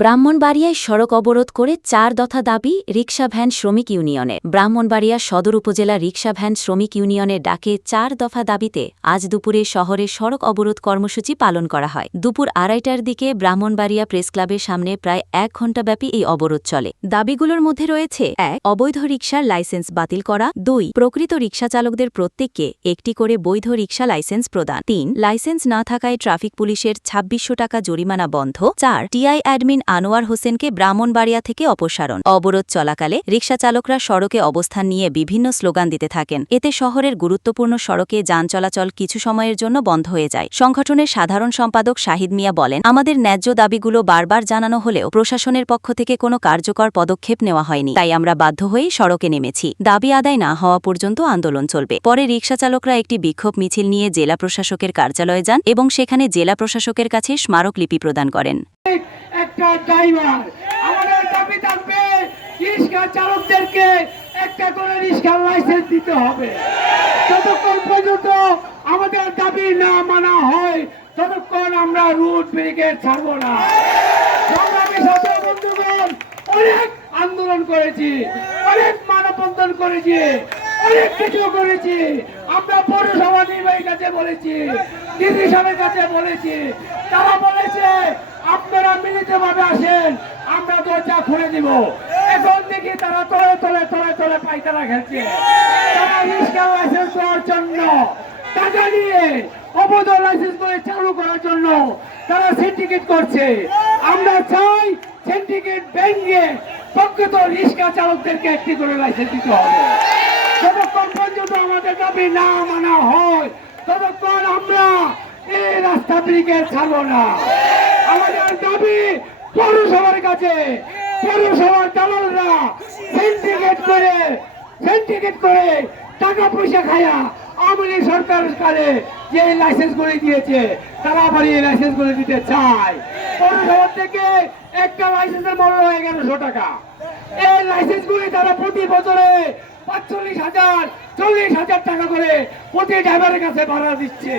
ব্রাহ্মণবাড়িয়ায় সড়ক অবরোধ করে চার দফা দাবি রিকশা ভ্যান শ্রমিক ইউনিয়নে। ব্রাহ্মণবাড়িয়া সদর উপজেলা রিকশা ভ্যান শ্রমিক ইউনিয়নের ডাকে চার দফা দাবিতে আজ দুপুরে শহরে সড়ক অবরোধ কর্মসূচি পালন করা হয়। দুপুর আড়াইটার দিকে ব্রাহ্মণবাড়িয়া প্রেস ক্লাবের সামনে প্রায় এক ঘণ্টাব্যাপী এই অবরোধ চলে। দাবিগুলোর মধ্যে রয়েছে, এক, অবৈধ রিকশার লাইসেন্স বাতিল করা, দুই, প্রকৃত রিকশা চালকদের প্রত্যেককে একটি করে বৈধ রিকশা লাইসেন্স প্রদান, তিন, লাইসেন্স না থাকায় ট্রাফিক পুলিশের ছাব্বিশশো টাকা জরিমানা বন্ধ, চার, টিআই অ্যাডমিন আনোয়ার হোসেনকে ব্রাহ্মণবাড়িয়া থেকে অপসারণ। অবরোধ চলাকালে রিকশা চালকরা সড়কে অবস্থান নিয়ে বিভিন্ন স্লোগান দিতে থাকেন। এতে শহরের গুরুত্বপূর্ণ সড়কে যান চলাচল কিছু সময়ের জন্য বন্ধ হয়ে যায়। সংগঠনের সাধারণ সম্পাদক শাহিদ মিয়া বলেন, আমাদের ন্যায্য দাবিগুলো বারবার জানানো হলেও প্রশাসনের পক্ষ থেকে কোনো কার্যকর পদক্ষেপ নেওয়া হয়নি। তাই আমরা বাধ্য হয়েই সড়কে নেমেছি। দাবি আদায় না হওয়া পর্যন্ত আন্দোলন চলবে। পরে রিকশা চালকরা একটি বিক্ষোভ মিছিল নিয়ে জেলা প্রশাসকের কার্যালয়ে যান এবং সেখানে জেলা প্রশাসকের কাছে স্মারকলিপি প্রদান করেন। একটা ড্রাইভার আমাদের দাবি থাকবে রিক্সা চালকদেরকে একটা করে রিক্সার লাইসেন্স দিতে হবে। যতক্ষণ পর্যন্ত আমাদের দাবি না মানা হয়, ততক্ষণ আমরা রুট ব্রিগেড ছাড়বো না। সংগ্রামী ছাত্র বন্ধুগণ, অনেক আন্দোলন করেছি, অনেক মানববন্ধন করেছি, অনেক কিছু করেছি। আমরা পৌরসভা নির্বাহীর কাছে বলেছি দিদি সাহেবের কাছে বলেছি, তারা বলেছে আপনারা মিলিতভাবে আসেন, আমরা দরজা খুলে দিব। এখন দেখি তারা তলে তলে তলে তলে পায়তারা খেলছে। তারা রিক্সা লাইসেন্স দেওয়ার জন্য, টাকা নিয়ে অবৈধ লাইসেন্স করে চালু করার জন্য তারা সিন্ডিকেট করছে। আমরা চাই সিন্ডিকেট ভেঙে প্রকৃত রিক্সা চালকদেরকে একটি করে লাইসেন্স দিতে হবে। যতক্ষণ পর্যন্ত আমাদের দাবি না মানা হয়, ততক্ষণ আমরা এই রাস্তা ব্রিগেড ছাড়বো না। দাবি পৌরসভার কাছে। পৌরসভার দালালরা সিন্ডিকেট করে সিন্ডিকেট করে টাকা পয়সা খায়া আমাদের সরকারের কালে যে লাইসেন্স করে দিয়েছে, তারা আবার এই লাইসেন্স করে দিতে চায়। পৌরসভা থেকে একটা লাইসেন্সের মূল্য এগারোশো টাকা। এই লাইসেন্স গুলি তারা প্রতি বছরে পাঁচচল্লিশ হাজার, চল্লিশ হাজার টাকা করে প্রতি ড্রাইভারের কাছে ভাড়া দিচ্ছে।